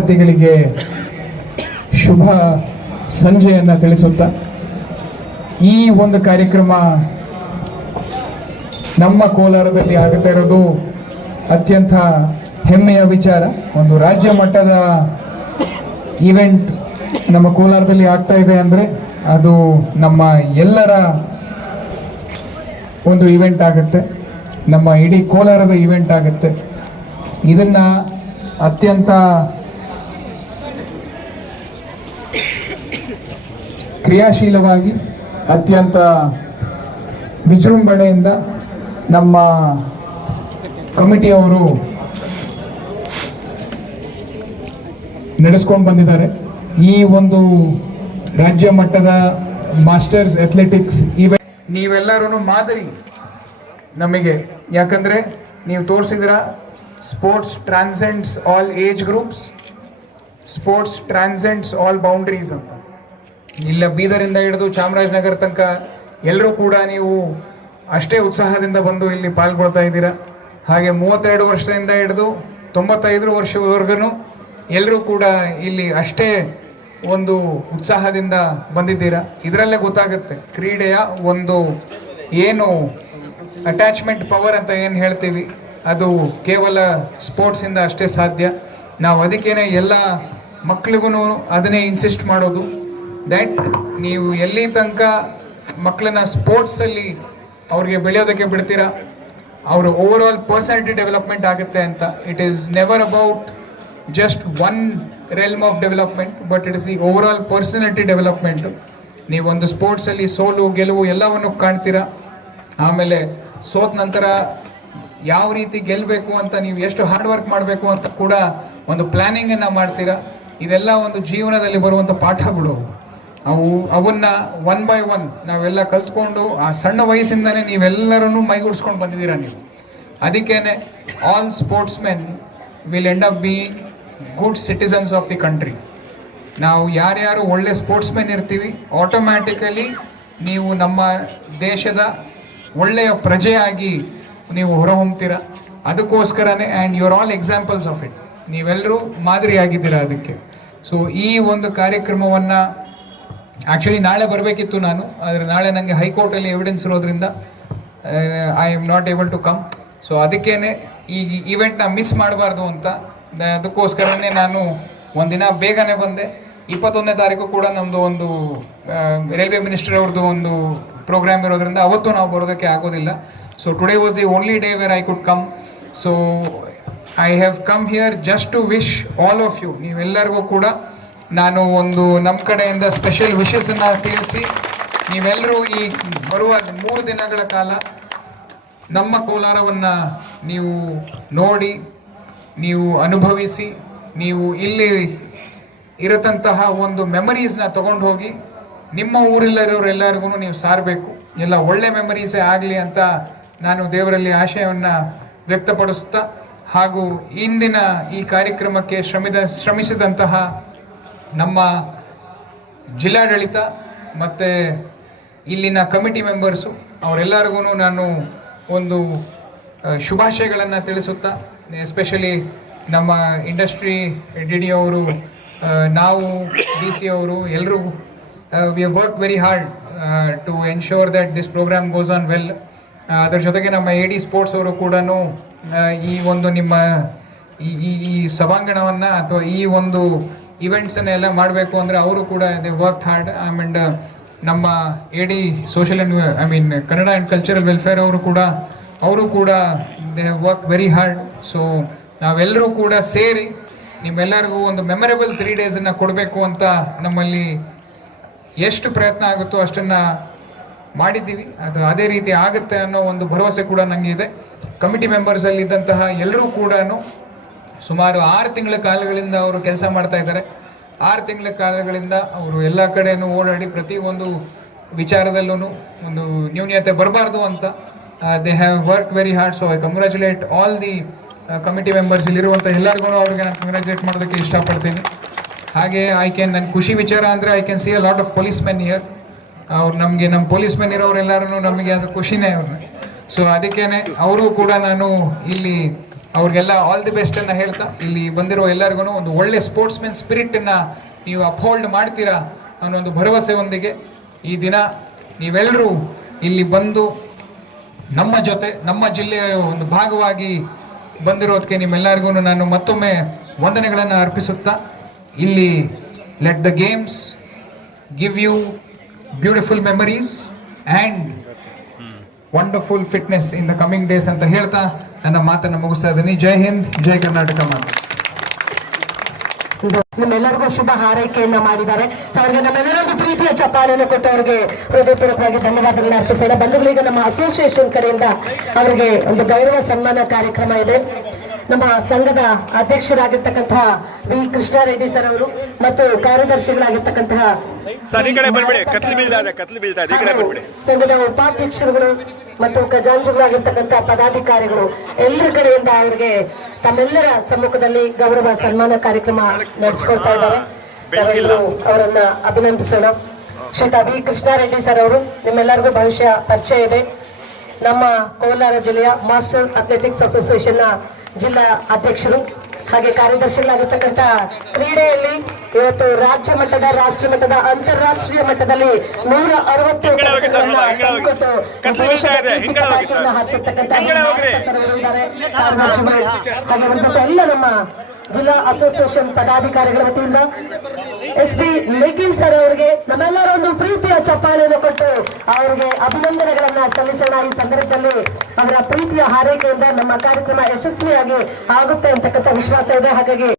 ವಿದ್ಯಾರ್ಥಿಗಳಿಗೆ ಶುಭ ಸಂಜೆಯನ್ನ ತಿಳಿಸುತ್ತಾ ಈ ಒಂದು ಕಾರ್ಯಕ್ರಮ ನಮ್ಮ ಕೋಲಾರದಲ್ಲಿ ಆಗುತ್ತಾ ಇರೋದು ಅತ್ಯಂತ ಹೆಮ್ಮೆಯ ವಿಚಾರ. ಒಂದು ರಾಜ್ಯ ಮಟ್ಟದ ಇವೆಂಟ್ ನಮ್ಮ ಕೋಲಾರದಲ್ಲಿ ಆಗ್ತಾ ಇದೆ ಅಂದ್ರೆ ಅದು ನಮ್ಮ ಎಲ್ಲರ ಒಂದು ಇವೆಂಟ್ ಆಗುತ್ತೆ. ನಮ್ಮ ಇಡೀ ಕೋಲಾರದ ಇವೆಂಟ್ ಆಗುತ್ತೆ. ಇದನ್ನ ಅತ್ಯಂತ ಕ್ರಿಯಾಶೀಲವಾಗಿ, ಅತ್ಯಂತ ವಿಜೃಂಭಣೆಯಿಂದ ನಮ್ಮ ಕಮಿಟಿಯವರು ನಡೆಸ್ಕೊಂಡು ಬಂದಿದ್ದಾರೆ. ಈ ಒಂದು ರಾಜ್ಯ ಮಟ್ಟದ ಮಾಸ್ಟರ್ಸ್ ಅಥ್ಲೆಟಿಕ್ಸ್ ಇವೆಂಟ್ ನೀವೆಲ್ಲರೂ ಮಾದರಿ ನಮಗೆ. ಯಾಕಂದ್ರೆ ನೀವು ತೋರಿಸಿದ್ರ sports transcends all age groups sports transcends all boundaries ಅಂತ. ಇಲ್ಲ ಬೀದರಿಂದ ಹಿಡಿದು ಚಾಮರಾಜನಗರ ತನಕ ಎಲ್ಲರೂ ಕೂಡ ನೀವು ಅಷ್ಟೇ ಉತ್ಸಾಹದಿಂದ ಬಂದು ಇಲ್ಲಿ ಪಾಲ್ಗೊಳ್ತಾ ಇದ್ದೀರಾ? ಹಾಗೆ ಮೂವತ್ತೆರಡು ವರ್ಷದಿಂದ ಹಿಡಿದು ತೊಂಬತ್ತೈದು ವರ್ಷವರೆಗೂ ಎಲ್ಲರೂ ಕೂಡ ಇಲ್ಲಿ ಅಷ್ಟೇ ಒಂದು ಉತ್ಸಾಹದಿಂದ ಬಂದಿದ್ದೀರಾ? ಇದರಲ್ಲೇ ಗೊತ್ತಾಗುತ್ತೆ, ಕ್ರೀಡೆಯ ಒಂದು ಏನು ಅಟ್ಯಾಚ್ಮೆಂಟ್ ಪವರ್ ಅಂತ ಏನು ಹೇಳ್ತೀವಿ? ಅದು ಕೇವಲ ಸ್ಪೋರ್ಟ್ಸಿಂದ ಅಷ್ಟೇ ಸಾಧ್ಯ. ನಾವು ಅದಕ್ಕೇನೆ ಎಲ್ಲ ಮಕ್ಳಿಗೂ ಅದನ್ನೇ ಇನ್ಸಿಸ್ಟ್ ಮಾಡೋದು. ದ್ಯಾಟ್ ನೀವು ಎಲ್ಲಿ ತನಕ ಮಕ್ಕಳನ್ನ ಸ್ಪೋರ್ಟ್ಸಲ್ಲಿ ಅವ್ರಿಗೆ ಬೆಳೆಯೋದಕ್ಕೆ ಬಿಡ್ತೀರಾ, ಅವರು ಓವರ್ ಆಲ್ ಪರ್ಸನಾಲಿಟಿ ಡೆವಲಪ್ಮೆಂಟ್ ಆಗುತ್ತೆ ಅಂತ. It is never about just one realm of development but it is the overall personality development ನೀವೊಂದು ಸ್ಪೋರ್ಟ್ಸಲ್ಲಿ ಸೋಲು, ಗೆಲುವು ಎಲ್ಲವನ್ನು ಕಾಣ್ತೀರಾ, ಆಮೇಲೆ ಸೋತ ನಂತರ ಯಾವ ರೀತಿ ಗೆಲ್ಲಬೇಕು ಅಂತ ನೀವು ಎಷ್ಟು ಹಾರ್ಡ್ ವರ್ಕ್ ಮಾಡಬೇಕು ಅಂತ ಕೂಡ ಒಂದು ಪ್ಲಾನಿಂಗ್ ಅನ್ನ ಮಾಡ್ತೀರಾ. ಇದೆಲ್ಲ ಒಂದು ಜೀವನದಲ್ಲಿ ಬರುವಂಥ ಪಾಠಗಳು ಅವು ಅವನ್ನ ಒನ್ ಬೈ ಒನ್ ನಾವೆಲ್ಲ ಕಲ್ತ್ಕೊಂಡು ಆ ಸಣ್ಣ ವಯಸ್ಸಿಂದನೇ ನೀವೆಲ್ಲರನ್ನೂ ಮೈಗೂಡಿಸ್ಕೊಂಡು ಬಂದಿದ್ದೀರಾ ನೀವು. ಅದಕ್ಕೇನೆ all sportsmen will end up be good citizens of the country ನಾವು ಯಾರ್ಯಾರು ಒಳ್ಳೆ ಸ್ಪೋರ್ಟ್ಸ್ ಮೆನ್ ಇರ್ತೀವಿ ಆಟೋಮ್ಯಾಟಿಕಲಿ ನೀವು ನಮ್ಮ ದೇಶದ ಒಳ್ಳೆಯ ಪ್ರಜೆಯಾಗಿ ನೀವು ಹೊರಹೊಮ್ತೀರ? ಅದಕ್ಕೋಸ್ಕರನೇ and your all examples of it ನೀವೆಲ್ಲರೂ ಮಾದರಿಯಾಗಿದ್ದೀರಾ ಅದಕ್ಕೆ. ಸೊ ಈ ಒಂದು ಕಾರ್ಯಕ್ರಮವನ್ನು ಆ್ಯಕ್ಚುಲಿ ನಾಳೆ ಬರಬೇಕಿತ್ತು ನಾನು, ಆದರೆ ನಾಳೆ ನನಗೆ ಹೈಕೋರ್ಟಲ್ಲಿ ಎವಿಡೆನ್ಸ್ ಇರೋದ್ರಿಂದ I am not able to come so ಅದಕ್ಕೇನೆ ಈ ಇವೆಂಟ್ನ ಮಿಸ್ ಮಾಡಬಾರ್ದು ಅಂತ ಅದಕ್ಕೋಸ್ಕರನೇ ನಾನು ಒಂದಿನ ಬೇಗನೆ ಬಂದೆ. ಇಪ್ಪತ್ತೊಂದನೇ ತಾರೀಕು ಕೂಡ ನಮ್ಮದು ಒಂದು ರೈಲ್ವೆ ಮಿನಿಸ್ಟರ್ ಅವ್ರದ್ದು ಒಂದು ಪ್ರೋಗ್ರಾಮ್ ಇರೋದ್ರಿಂದ ಅವತ್ತು ನಾವು ಬರೋದಕ್ಕೆ ಆಗೋದಿಲ್ಲ. So today was the only day where I could come so I have come here just to wish all of you ನೀವೆಲ್ಲರಿಗೂ ಕೂಡ ನಾನು ಒಂದು ನಮ್ಮ ಕಡೆಯಿಂದ ಸ್ಪೆಷಲ್ ವಿಶಸ್ಸನ್ನು ತಿಳಿಸಿ ನೀವೆಲ್ಲರೂ ಈ ಬರುವ ಮೂರು ದಿನಗಳ ಕಾಲ ನಮ್ಮ ಕೋಲಾರವನ್ನ ನೀವು ನೋಡಿ, ನೀವು ಅನುಭವಿಸಿ, ನೀವು ಇಲ್ಲಿ ಇರತಂತಹ ಒಂದು ಮೆಮರೀಸ್ನ ತಗೊಂಡು ಹೋಗಿ ನಿಮ್ಮ ಊರಲ್ಲಿರೋರೆಲ್ಲರಿಗೂ ನೀವು ಸಾರಬೇಕು. ಎಲ್ಲ ಒಳ್ಳೆ ಮೆಮರೀಸೇ ಆಗಲಿ ಅಂತ ನಾನು ದೇವರಲ್ಲಿ ಆಶಯವನ್ನು ವ್ಯಕ್ತಪಡಿಸ್ತಾ ಹಾಗೂ ಇಂದಿನ ಈ ಕಾರ್ಯಕ್ರಮಕ್ಕೆ ಶ್ರಮಿದ ಶ್ರಮಿಸಿದಂತಹ ನಮ್ಮ ಜಿಲ್ಲಾಡಳಿತ ಮತ್ತು ಇಲ್ಲಿನ ಕಮಿಟಿ ಮೆಂಬರ್ಸು, ಅವರೆಲ್ಲರಿಗೂ ನಾನು ಒಂದು ಶುಭಾಶಯಗಳನ್ನು ತಿಳಿಸುತ್ತಾ, ಎಸ್ಪೆಷಲಿ ನಮ್ಮ ಇಂಡಸ್ಟ್ರಿ ಡಿ ಡಿ ಅವರು ನಾವು, ಡಿ ಸಿ ಅವರು ಎಲ್ಲರೂ we work very hard to ensure that this programme goes on well ಅದರ ಜೊತೆಗೆ ನಮ್ಮ ಎ ಡಿ ಸ್ಪೋರ್ಟ್ಸ್ ಅವರು ಕೂಡ ಈ ಒಂದು ನಿಮ್ಮ ಈ ಈ ಸಭಾಂಗಣವನ್ನು ಅಥವಾ ಈ ಒಂದು ಇವೆಂಟ್ಸ್ ಎಲ್ಲ ಮಾಡಬೇಕು ಅಂದರೆ ಅವರು ಕೂಡ ದೇ ವರ್ಕ್ ಹಾರ್ಡ್ ಆ್ಯಂಡ್ ನಮ್ಮ A D social and I mean Kannada and cultural welfare ಅವರು ಕೂಡ ಅವರು ಕೂಡ they work very hard so ನಾವೆಲ್ಲರೂ ಕೂಡ ಸೇರಿ ನಿಮ್ಮೆಲ್ಲರಿಗೂ ಒಂದು ಮೆಮೊರೇಬಲ್ ತ್ರೀ ಡೇಸನ್ನು ಕೊಡಬೇಕು ಅಂತ ನಮ್ಮಲ್ಲಿ ಎಷ್ಟು ಪ್ರಯತ್ನ ಆಗುತ್ತೋ ಅಷ್ಟನ್ನು ಮಾಡಿದ್ದೀವಿ. ಅದು ಅದೇ ರೀತಿ ಆಗುತ್ತೆ ಅನ್ನೋ ಒಂದು ಭರವಸೆ ಕೂಡ ನನಗೆ ಇದೆ ಕಮಿಟಿ ಮೆಂಬರ್ಸಲ್ಲಿದ್ದಂತಹ ಎಲ್ಲರೂ ಕೂಡ ಸುಮಾರು ಆರು ತಿಂಗಳ ಕಾಲಗಳಿಂದ ಅವರು ಕೆಲಸ ಮಾಡ್ತಾ ಇದ್ದಾರೆ. ಆರು ತಿಂಗಳ ಕಾಲಗಳಿಂದ ಅವರು ಎಲ್ಲ ಕಡೆಯೂ ಓಡಾಡಿ ಪ್ರತಿ ಒಂದು ವಿಚಾರದಲ್ಲೂ ಒಂದು ನ್ಯೂನ್ಯತೆ ಬರಬಾರ್ದು ಅಂತ they have work very hard so I congratulate all the committee members ಇಲ್ಲಿರುವಂಥ ಎಲ್ಲರಿಗೂ ಅವ್ರಿಗೆ ನಾನು ಕಂಗ್ರ್ಯಾಚುಲೇಟ್ ಮಾಡೋದಕ್ಕೆ ಇಷ್ಟಪಡ್ತೀನಿ. ಹಾಗೆ ಐ ಕ್ಯಾನ್ ನನ್ನ ಖುಷಿ ವಿಚಾರ ಅಂದರೆ I can see a lot of policemen here ಅವ್ರು ನಮಗೆ ನಮ್ಮ ಪೊಲೀಸ್ ಮೆನ್ ಇರೋರೆಲ್ಲರೂ ನಮಗೆ ಅದು ಖುಷಿನೇ ಅವ್ರನ್ನ ಸೊ ಅದಕ್ಕೇ ಅವರು ಕೂಡ ನಾನು ಇಲ್ಲಿ ಅವ್ರಿಗೆಲ್ಲ ಆಲ್ ದಿ ಬೆಸ್ಟ್ ಅನ್ನ ಹೇಳ್ತಾ, ಇಲ್ಲಿ ಬಂದಿರೋ ಎಲ್ಲರಿಗೂ ಒಂದು ಒಳ್ಳೆ ಸ್ಪೋರ್ಟ್ಸ್ ಮೆನ್ ಸ್ಪಿರಿಟ್ ಅನ್ನ ನೀವು ಅಪ್ಹೋಲ್ಡ್ ಮಾಡ್ತೀರಾ ಅನ್ನೋ ಒಂದು ಭರವಸೆಯೊಂದಿಗೆ ಈ ದಿನ ನೀವೆಲ್ಲರೂ ಇಲ್ಲಿ ಬಂದು ನಮ್ಮ ಜೊತೆ, ನಮ್ಮ ಜಿಲ್ಲೆಯ ಒಂದು ಭಾಗವಾಗಿ ಬಂದಿರೋದಕ್ಕೆ ನಿಮ್ಮೆಲ್ಲರಿಗೂ ನಾನು ಮತ್ತೊಮ್ಮೆ ವಂದನೆಗಳನ್ನು ಅರ್ಪಿಸುತ್ತಾ, ಇಲ್ಲಿ let the games give you beautiful memories and wonderful fitness in the coming days ಅಂತ ಹೇಳ್ತಾ ನನ್ನ ಮಾತನ್ನು ಮುಗಿಸ್ತಾ ಇದ್ದೀನಿ. ಜೈ ಹಿಂದ್, ಜೈ ಕರ್ನಾಟಕ ಮಾತು. ನಿಮ್ಮೆಲ್ಲರಿಗೂ ಶುಭ ಹಾರೈಕೆಯನ್ನ ಮಾಡಿದ್ದಾರೆ. ಸೊ ಅವರಿಗೆ ಪ್ರೀತಿಯ ಚಪ್ಪಾಳೆಯನ್ನು ಕೊಟ್ಟು ಅವರಿಗೆ ಹೃದಯಪೂರ್ವಕವಾಗಿ ಧನ್ಯವಾದಗಳನ್ನ ಅರ್ಪಿಸೋಣ. ಬಂಧುಗಳಿಗೆ ನಮ್ಮ ಅಸೋಸಿಯೇಷನ್ ಕಡೆಯಿಂದ ಅವರಿಗೆ ಒಂದು ಗೌರವ ಸನ್ಮಾನ ಕಾರ್ಯಕ್ರಮ ಇದೆ. ನಮ್ಮ ಸಂಘದ ಅಧ್ಯಕ್ಷರಾಗಿರ್ತಕ್ಕಂತಹ ವಿ. ಕೃಷ್ಣಾರೆಡ್ಡಿ ಸರ್ ಅವರು ಮತ್ತು ಕಾರ್ಯದರ್ಶಿಗಳಾಗಿರ್ತಕ್ಕಂತಹ ಸಂಘದ ಉಪಾಧ್ಯಕ್ಷರುಗಳು ಮತ್ತು ಖಜಾಂಚಿಗಳಾಗಿರ್ತಕ್ಕಂಥ ಪದಾಧಿಕಾರಿಗಳು ಎಲ್ಲರ ಕಡೆಯಿಂದ ಅವರಿಗೆ ತಮ್ಮೆಲ್ಲರ ಸಮ್ಮುಖದಲ್ಲಿ ಗೌರವ ಸನ್ಮಾನ ಕಾರ್ಯಕ್ರಮ ನಡೆಸಿಕೊಳ್ತಾ ಇದ್ದಾರೆ. ಅವರನ್ನ ಅಭಿನಂದಿಸೋಣ. ಶ್ರೀತಾ ವಿ. ಕೃಷ್ಣಾರೆಡ್ಡಿ ಸರ್ ಅವರು ನಿಮ್ಮೆಲ್ಲರಿಗೂ ಭವಿಷ್ಯ ಪರಿಚಯ ಇದೆ. ನಮ್ಮ ಕೋಲಾರ ಜಿಲ್ಲೆಯ ಮಾಸ್ಟರ್ ಅಥ್ಲೆಟಿಕ್ಸ್ ಅಸೋಸಿಯೇಷನ್ನ ಜಿಲ್ಲಾ ಅಧ್ಯಕ್ಷರು ಹಾಗೆ ಕಾರ್ಯದರ್ಶಿಗಳಾಗಿರ್ತಕ್ಕಂಥ ಕ್ರೀಡೆಯಲ್ಲಿ ಇವತ್ತು ರಾಜ್ಯ ಮಟ್ಟದ ರಾಷ್ಟ್ರ ಮಟ್ಟದ ಅಂತಾರಾಷ್ಟ್ರೀಯ ಮಟ್ಟದಲ್ಲಿ ನೂರ ಅರವತ್ತು. ಹಾಗೆ ಎಲ್ಲ ನಮ್ಮ ಜಿಲ್ಲಾ ಅಸೋಸಿಯೇಷನ್ ಪದಾಧಿಕಾರಿಗಳ ವತಿಯಿಂದ ಎಸ್ ಪಿ ನಿಖಿಲ್ ಸರ್ ಅವರಿಗೆ ನಮ್ಮೆಲ್ಲರ ಒಂದು ಪ್ರೀತಿಯ ಚಪ್ಪಾಳೆಯನ್ನು ಕೊಟ್ಟು ಅವರಿಗೆ ಅಭಿನಂದನೆಗಳನ್ನ ಸಲ್ಲಿಸೋಣ ಈ ಸಂದರ್ಭದಲ್ಲಿ. ಅವರ ಪ್ರೀತಿಯ ಹಾರೈಕೆಯಿಂದ ನಮ್ಮ ಕಾರ್ಯಕ್ರಮ ಯಶಸ್ವಿಯಾಗಿ ಆಗುತ್ತೆ ಅಂತಕ್ಕಂಥ ವಿಶ್ವಾಸ ಇದೆ. ಹಾಗಾಗಿ